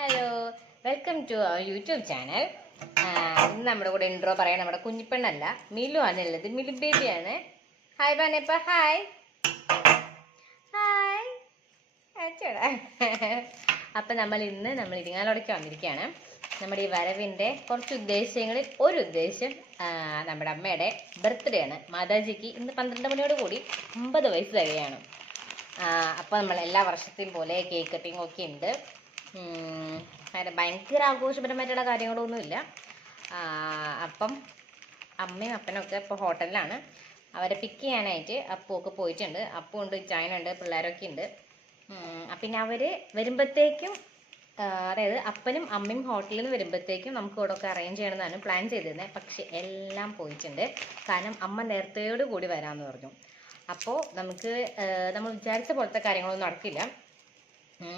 Hello, welcome to our YouTube channel. ഇന്ന് നമ്മുടെ കൂടെ ഇൻട്രോ പറയാൻ നമ്മുടെ കുഞ്ഞിപ്പെണ്ണല്ല, മിലു ആണുള്ളത്. മിലു ബേബിയാണ്. ഹായ് പറഞ്ഞപ്പ ഹായ് ഹായ് അച്ചോടാ. അപ്പം നമ്മൾ ഇരിങ്ങാലോടേക്ക് വന്നിരിക്കുകയാണ്. നമ്മുടെ ഈ വരവിൻ്റെ കുറച്ച് ഉദ്ദേശങ്ങളിൽ ഒരു ഉദ്ദേശം നമ്മുടെ അമ്മയുടെ ബർത്ത്ഡേ ആണ്. മാതാജിക്ക് ഇന്ന് 12 മണിയോട് കൂടി 50 വയസ്സ് തികയാണ്. അപ്പോൾ നമ്മൾ എല്ലാ വർഷത്തെയും പോലെ കേക്ക് കട്ടിങ് ഒക്കെ ഉണ്ട്. ഭയങ്കര ആഘോഷപരമായിട്ടുള്ള കാര്യങ്ങളൊന്നുമില്ല. അപ്പം അമ്മയും അപ്പനൊക്കെ ഇപ്പോൾ ഹോട്ടലിലാണ്. അവരെ പിക്ക് ചെയ്യാനായിട്ട് അപ്പുവൊക്കെ പോയിട്ടുണ്ട്. അപ്പു ഉണ്ട്, ചായനുണ്ട്, പിള്ളേരൊക്കെ ഉണ്ട്. പിന്നെ അവർ വരുമ്പോഴത്തേക്കും, അതായത് അപ്പനും അമ്മയും ഹോട്ടലിൽ നിന്ന് വരുമ്പോഴത്തേക്കും നമുക്ക് ഇവിടെ ഒക്കെ അറേഞ്ച് ചെയ്യണമെന്നാണ് പ്ലാൻ ചെയ്തിരുന്നത്. പക്ഷെ എല്ലാം പോയിട്ടുണ്ട്. കാരണം അമ്മ നേരത്തെയോട് കൂടി വരാമെന്ന് പറഞ്ഞു. അപ്പോൾ നമുക്ക് നമ്മൾ വിചാരിച്ച പോലത്തെ കാര്യങ്ങളൊന്നും നടക്കില്ല.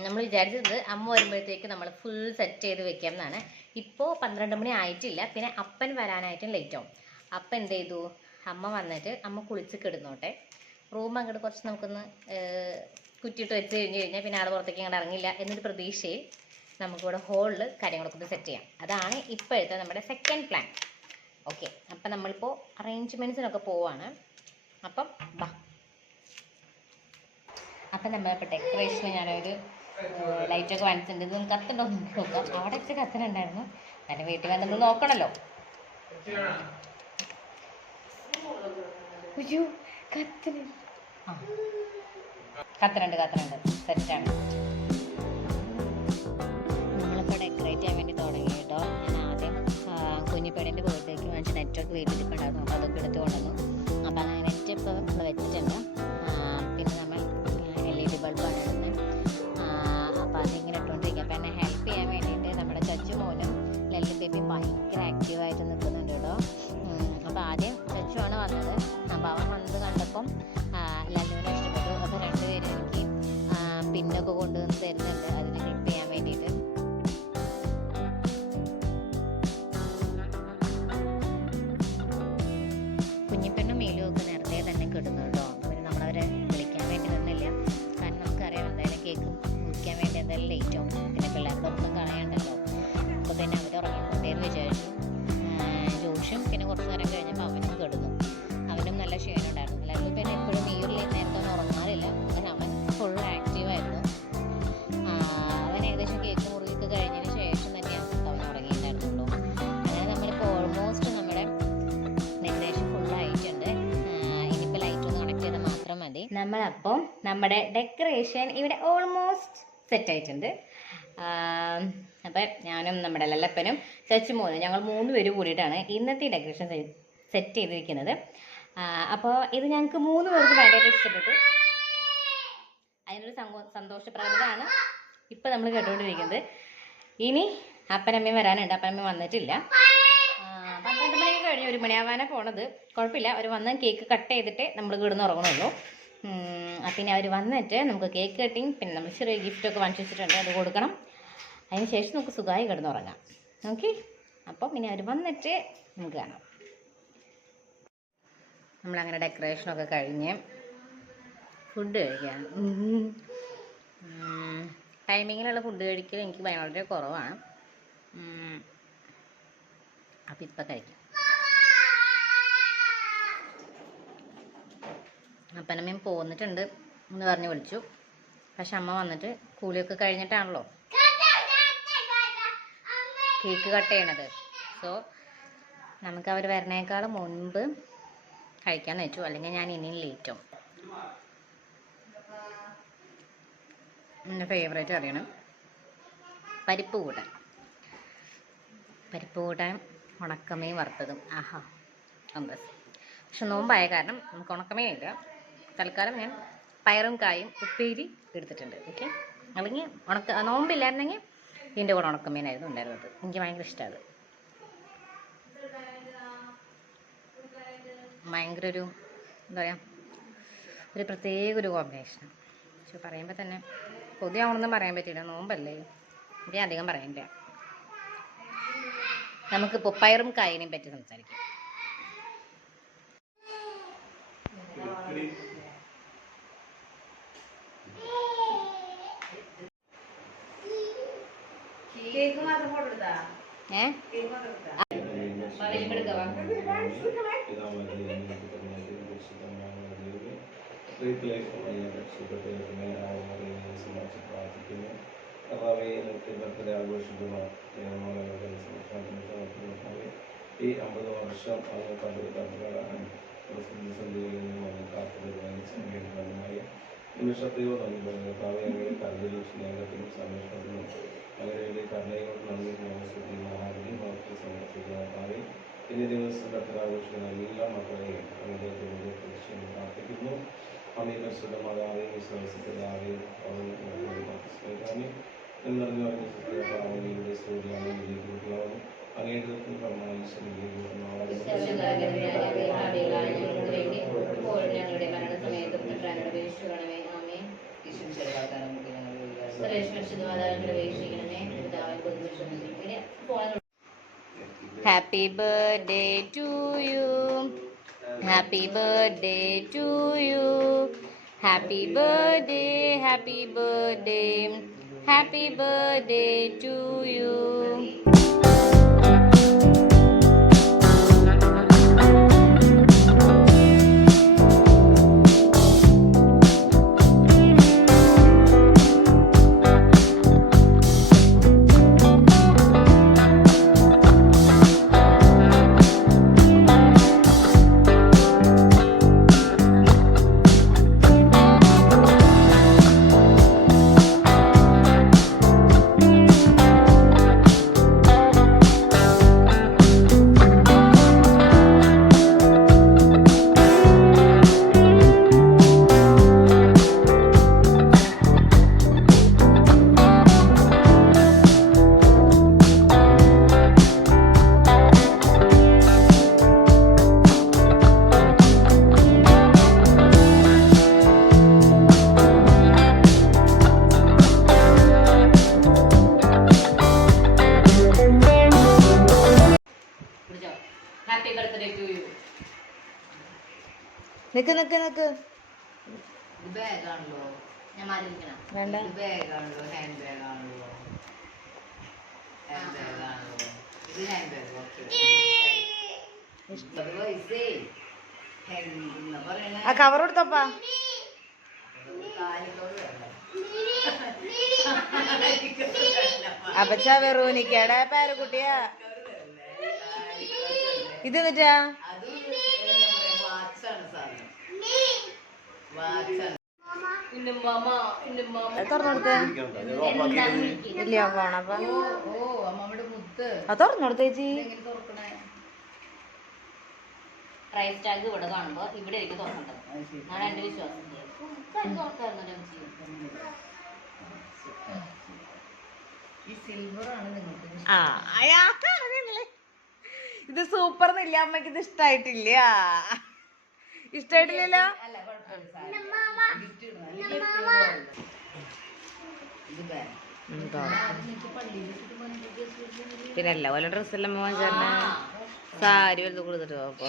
നമ്മൾ വിചാരിച്ചത് അമ്മ വരുമ്പോഴത്തേക്ക് നമ്മൾ ഫുൾ സെറ്റ് ചെയ്ത് വെക്കാം എന്നാണ്. ഇപ്പോൾ 12 മണി ആയിട്ടില്ല. പിന്നെ അപ്പൻ വരാനായിട്ടും ലേറ്റ് ആവും. അപ്പം എന്ത് ചെയ്തു, അമ്മ വന്നിട്ട് അമ്മ കുളിച്ച് കിടന്നോട്ടെ, റൂം അങ്ങോട്ട് കുറച്ച് നമുക്കൊന്ന് കുറ്റിയിട്ട് വെച്ച് കഴിഞ്ഞാൽ പിന്നെ ആൾ പുറത്തേക്ക് അങ്ങോട്ട് ഇറങ്ങില്ല എന്നൊരു പ്രതീക്ഷയിൽ നമുക്കിവിടെ ഹോളിൽ കാര്യങ്ങളൊക്കെ ഒന്ന് സെറ്റ് ചെയ്യാം. അതാണ് ഇപ്പോഴത്തെ നമ്മുടെ സെക്കൻഡ് പ്ലാൻ. ഓക്കെ, അപ്പം നമ്മളിപ്പോൾ അറേഞ്ച്മെൻറ്റ്സിനൊക്കെ പോവാണ്. അപ്പം ബാ. അപ്പം നമ്മളിപ്പോൾ ഡെക്കറേഷന് ഞാനൊരു ലൈറ്റൊക്കെ വാങ്ങിച്ചിട്ടുണ്ട്. ഇത് കത്തുണ്ടോ നോക്കാം. അവിടെ വെച്ച് കത്തനുണ്ടായിരുന്നു. എൻ്റെ വീട്ടിൽ വന്നിട്ട് നോക്കണമല്ലോ. അയ്യോ, കത്തന് കത്തനുണ്ട് സെറ്റാണ്. നമ്മളിപ്പോൾ ഡെക്കറേറ്റ് ചെയ്യാൻ വേണ്ടി തുടങ്ങി കേട്ടോ. ഞാൻ ആദ്യം കുഞ്ഞിപ്പേടിൻ്റെ ബർത്ത്ഡേക്ക് വാങ്ങിച്ച നെറ്റൊക്കെ വീട്ടിലിട്ടുണ്ടായിരുന്നു. അപ്പോൾ അതൊക്കെ എടുത്ത് കൊണ്ടുവന്നു. അപ്പോൾ അങ്ങനെ നെറ്റ് ഇപ്പോൾ നമ്മൾ വെച്ചിട്ടുണ്ട്. പിന്നെ നമ്മൾ LED ബൾബാണ് ഇടുന്നത്. അപ്പോൾ അതിങ്ങനെ ഇട്ടുകൊണ്ടിരിക്കുക. അപ്പോൾ എന്നെ ഹെൽപ്പ് ചെയ്യാൻ വേണ്ടിയിട്ട് നമ്മുടെ ചച്ചു മോനും ലല്ലി ബേബിയും ഭയങ്കര ആക്റ്റീവായിട്ട് നിൽക്കുന്നുണ്ട് കേട്ടോ. അപ്പോൾ ആദ്യം ചച്ചുവാണ് വന്നത്. അപ്പോൾ അവൻ വന്നത് കണ്ടപ്പം ലല്ലുവിനെ ഇഷ്ടപ്പെട്ടു. അപ്പോൾ രണ്ടുപേരും എനിക്ക് പിന്നൊക്കെ കൊണ്ടുവന്ന് തരുന്നുണ്ട് അതിന് ക്ലിപ്പ് ചെയ്യാൻ വേണ്ടിയിട്ട്. കുഞ്ഞിപ്പെണ്ണും മീലും ഒക്കെ നേരത്തെ തന്നെ കിടുന്നു കേട്ടോ. പിന്നെ നമ്മളവരെ വിളിക്കാൻ വേണ്ടി നിന്നില്ല. കാരണം നമുക്കറിയാം എന്തായാലും കേക്ക് മുറിക്കാൻ വേണ്ടി എന്തായാലും ലേറ്റ് ആവും. പിന്നെ പിള്ളേരുടെ ഒന്നും കളയണ്ടല്ലോ. അപ്പോൾ പിന്നെ അവർ ഉറങ്ങിക്കൊണ്ടേന്ന് വിചാരിച്ചു. ജോഷും പിന്നെ കുറച്ച് നേരം കഴിഞ്ഞപ്പോൾ അവനും കിടന്നു. അവനും നല്ല ക്ഷീണമുണ്ടായിരുന്നു. എല്ലാവരും പിന്നെ എപ്പോഴും ഈ ഒരു നേരത്തെ അവൻ ഉറങ്ങാറില്ല. അങ്ങനെ അവൻ ഫുൾ ആക്റ്റീവായിരുന്നു. അവൻ ഏകദേശം കേക്ക് മുറിയൊക്കെ കഴിഞ്ഞതിന് ശേഷം തന്നെയാണ് അവൻ ഉറങ്ങിയിട്ടുണ്ടായിരുന്നുള്ളൂ. അങ്ങനെ നമ്മളിപ്പോൾ ഓൾമോസ്റ്റ് നമ്മുടെ ഡെക്കറേഷൻ ഫുള്ളായിട്ടുണ്ട്. ഇനിയിപ്പോൾ ലൈറ്റ് ഒന്ന് കണക്ട് ചെയ്താൽ മാത്രം മതി. നമ്മളപ്പം നമ്മുടെ ഡെക്കറേഷൻ ഇവിടെ ഓൾമോസ്റ്റ് സെറ്റായിട്ടുണ്ട്. അപ്പം ഞാനും നമ്മുടെ ലല്ലപ്പനും ചച്ചുമോനും ഞങ്ങൾ 3 പേര് കൂടിയിട്ടാണ് ഇന്നത്തെ ഡെക്കറേഷൻ സെറ്റ് ചെയ്തിരിക്കുന്നത്. അപ്പോൾ ഇത് ഞങ്ങൾക്ക് 3 പേർക്ക് ഭയങ്കര ഇഷ്ടപ്പെട്ടു. അതിനൊരു സന്തോഷപ്രകടനമാണ് ഇപ്പം നമ്മൾ കേട്ടുകൊണ്ടിരിക്കുന്നത്. ഇനി അപ്പനമ്മയും വരാനുണ്ട്. അപ്പനമ്മ വന്നിട്ടില്ല. 12 മണിയൊക്കെ കഴിഞ്ഞ് 1 മണിയാവാനാണ് പോണത്. കുഴപ്പമില്ല, അവർ വന്ന് കേക്ക് കട്ട് ചെയ്തിട്ട് നമ്മൾ കിടന്ന് ഉറങ്ങണുള്ളൂ. പിന്നെ അവർ വന്നിട്ട് നമുക്ക് കേക്ക് കട്ടിങ്, പിന്നെ നമ്മൾ ചെറിയ ഗിഫ്റ്റൊക്കെ വാങ്ങിച്ചു വെച്ചിട്ടുണ്ട്, അത് കൊടുക്കണം. അതിന് ശേഷം നമുക്ക് സുഖമായി കിടന്നുറങ്ങാം. ഓക്കെ, അപ്പം പിന്നെ അവർ വന്നിട്ട് നമുക്ക് കാണാം. നമ്മളങ്ങനെ ഡെക്കറേഷനൊക്കെ കഴിഞ്ഞ് ഫുഡ് കഴിക്കാം. ടൈമിങ്ങിലുള്ള ഫുഡ് കഴിക്കൽ എനിക്ക് വളരെ കുറവാണ്. അപ്പം ഇപ്പം കഴിക്കാം. അപ്പനമ്മയും പോന്നിട്ടുണ്ട് എന്ന് പറഞ്ഞ് വിളിച്ചു. പക്ഷെ അമ്മ വന്നിട്ട് കൂലിയൊക്കെ കഴിഞ്ഞിട്ടാണല്ലോ കേക്ക് കട്ട് ചെയ്യണത്. സോ നമുക്ക് അവർ വരണേക്കാൾ മുൻപ് കഴിക്കാൻ വെച്ചു, അല്ലെങ്കിൽ ഞാൻ ഇനിയും ലേറ്റും. എൻ്റെ ഫേവറേറ്റ് അറിയണം പരിപ്പ് കൂട്ടാൻ ഉണക്കമീൻ വറുത്തതും. ആഹാ, അമ്പസ്. പക്ഷെ നോമ്പായ കാരണം നമുക്ക് ഉണക്കമീൻ ഇല്ല. തൽക്കാലം ഞാൻ പയറും കായും ഉപ്പേരി എടുത്തിട്ടുണ്ട്. ഓക്കെ, അല്ലെങ്കിൽ നോമ്പില്ലായിരുന്നെങ്കിൽ ഇതിൻ്റെ കൂടെ ഉണക്കമീനായിരുന്നു ഉണ്ടായിരുന്നത്. എനിക്ക് ഭയങ്കര ഇഷ്ടമാണ്. ഭയങ്കര ഒരു എന്താ പറയുക, ഒരു പ്രത്യേക ഒരു കോമ്പിനേഷൻ. പക്ഷെ പറയുമ്പോൾ തന്നെ കൊതിയാവണമെന്നും പറയാൻ പറ്റില്ല. നോമ്പല്ലേ, എനിക്ക് അധികം പറയാനില്ല. നമുക്കിപ്പോൾ പയറും കായനെയും പറ്റി സംസാരിക്കാം. ബർത്ത്ഡേ ആഘോഷിക്കുന്ന ഈ 50 വർഷം കാത്തുനിർവഹിച്ചമായ നിമിഷത്തെയോ നൽകുന്നത് ഭാവിയെ കരുതലും സ്നേഹത്തിനും സംരക്ഷണത്തിനും അങ്ങനെ കരുണയോട് നന്ദി ആഹാരവും മക്കൾ സമർപ്പിക്കുന്ന ഭാവി ഇനി ദിവസം ബർത്ത്ഡേ ആഘോഷിക്കുന്ന എല്ലാ മക്കളെയും അവരുടെ പ്രതിഷ്ഠയും പ്രാർത്ഥിക്കുന്നു. അമ്മയെ പരിശുദ്ധ മാതാവേ വിശ്വാസത്തിലാവേ സ്നേഹാമി എന്നറിഞ്ഞു പറഞ്ഞ സത്യയുടെ സൂര്യാണ് വിജയിക്കുന്നതാവും അങ്ങയുടെ Happy birthday to you. Happy birthday to you. Happy birthday, happy birthday. Happy birthday to you. Happy birthday to you. നിക്ക് നിക്ക് നിക്ക് ബാഗാണല്ലോ ഞാൻ മാറിയിരിക്കണം. വേണ്ട ബാഗാണല്ലോ ഹാൻഡ് ബാഗാണല്ലോ ഹാൻഡ് ബാഗാണല്ലോ ഇത് ഹാൻഡ് ബാഗ് ഓക്കെ പൈസേ എന്താ പറയണേ ആ കവർ കൊടുത്തപ്പാ കാലിലോട് വേണ്ട അപ്പച്ച വെറൂനിക്കയുടെ പേരക്കുട്ടിയാ ഇത് എന്നിട്ടാ അത് വാച്ചാണ് സാധനം വാച്ചാണ് തുറന്നെടുത്ത് ഇല്ല പോണപ്പാ ഓ അമ്മയുടെ മുത്ത് അത് തുറന്നെടുത്ത് ചേച്ചി എങ്ങനെ തുറക്കണേ പ്രൈസ് ടാഗ് ഇവിടെ കാണുമ്പോ ഇവിടെ എനിക്ക് തുറക്കണ്ടത് എന്നാണ് എന്റെ വിശ്വാസം. ഈ സിൽവർ ആണ് നിങ്ങൾക്ക് ആ ഇത് സൂപ്പർ എന്നില്ല അമ്മക്ക് ഇത് ഇഷ്ടായിട്ടില്ല ഇഷ്ടായിട്ടില്ലല്ലോ അല്ല കുഴപ്പമില്ല ഗിഫ്റ്റ് ഇടണം ഇത് ബാഗ് പിന്നെ എല്ലാ പോലെ ഡ്രസ്സെല്ലാം മോൻ ചേട്ടന് സാരി വലുത് കൊടുത്തിട്ട് പോപ്പോ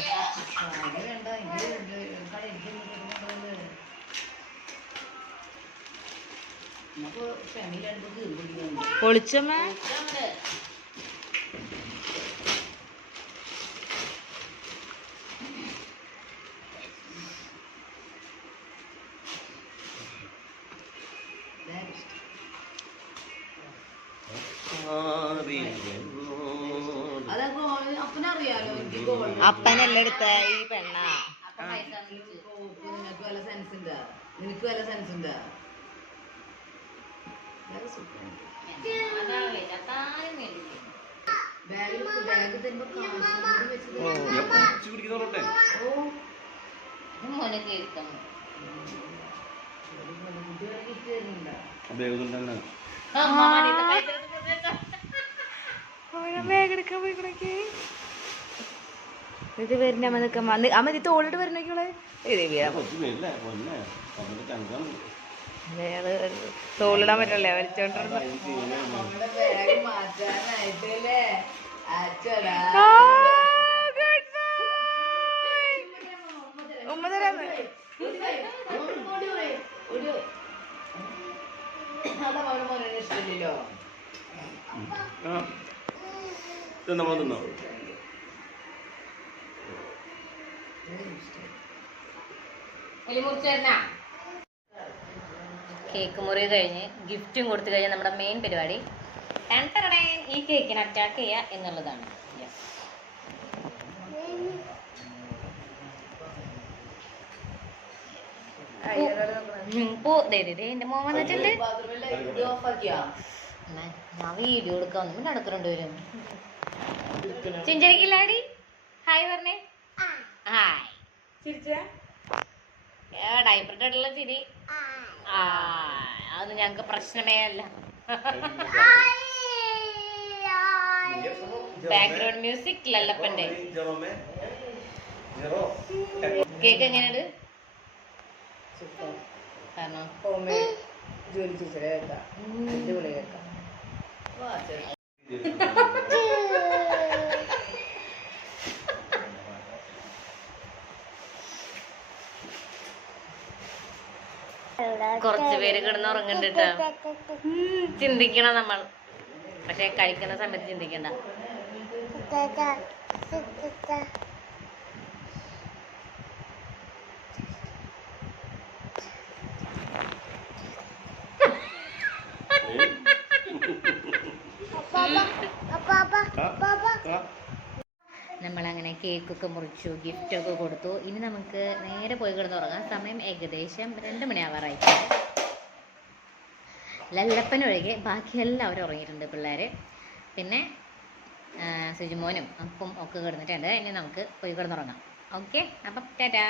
പൊളിച്ചമ്മേ അപ്പനല്ല എടുത്ത ഈ പെണ്ണ നിനക്ക് വല്ല സെൻസ് ഉണ്ടാ നിനക്ക് വല്ല സെൻസ് ഉണ്ടാ ബാഗ് ബാഗ് തരുമ്പോ കാശ് വെച്ചത് മോനെ കേൾക്കാം. ഗിഫ്റ്റ് തരുന്നുണ്ടാ ബാഗെടുക്കാൻ പോയിക്കണേ ഇത് വരുന്ന അമ്മ ഇത് തോളിട്ട് വരുന്നോളെ തോളിടാൻ പറ്റല്ലേ വലിച്ചോണ്ടിരുന്ന ബാഗ് മാറ്റാനായിട്ടല്ലേ ഉമ്മ തരാന്ന് ഇഷ്ടമില്ലല്ലോ ആ ഇത് നമ്മൾ തിന്നോ കേക്ക് മുറി കഴിഞ്ഞ് ഗിഫ്റ്റും കൊടുത്തു കഴിഞ്ഞാൽ നമ്മുടെ മെയിൻ പരിപാടി ഈ കേക്കിനെ അറ്റാക്ക് ചെയ്യുക എന്നുള്ളതാണ്. എന്റെ മോൻ വന്നിട്ടുണ്ട്. ഞാൻ വീഡിയോ എടുക്കാന്ന് നടക്കുന്നുണ്ട് വരും. ചിഞ്ചരിക്കില്ലാടി ഹായ് പറഞ്ഞേ. ഹായ് ഡൈപ്പറിട്ടുള്ള ചിരി. ആ അത് ഞങ്ങക്ക് പ്രശ്നമേ അല്ല. Background music ലല്ലപ്പന്റെ. കേക്ക് എങ്ങനെയുണ്ട്? കാരണം ജോലി ടീച്ചറെ കേൾക്കാം, അടിപൊളി കേൾക്കാം. കുറച്ച് പേര് കിടന്ന് ഉറങ്ങുന്നുണ്ട് കേട്ടോ. ചിന്തിക്കണം നമ്മൾ, പക്ഷെ കഴിക്കുന്ന സമയത്ത് ചിന്തിക്കണ്ട. നമ്മളങ്ങനെ കേക്കൊക്കെ മുറിച്ചു, ഗിഫ്റ്റൊക്കെ കൊടുത്തു. ഇനി നമുക്ക് നേരെ പോയി കിടന്നുറങ്ങാം. സമയം ഏകദേശം 2 മണിയാവാറായിട്ടുണ്ട്. ലല്ലപ്പനൊഴികെ ബാക്കി എല്ലാവരും ഉറങ്ങിയിട്ടുണ്ട് പിള്ളേർ. പിന്നെ സുജിമോനും അപ്പം ഒക്കെ കിടന്നിട്ടുണ്ട്. ഇനി നമുക്ക് പോയി കിടന്നുറങ്ങാം. ഓക്കെ, അപ്പം ടാറ്റാ.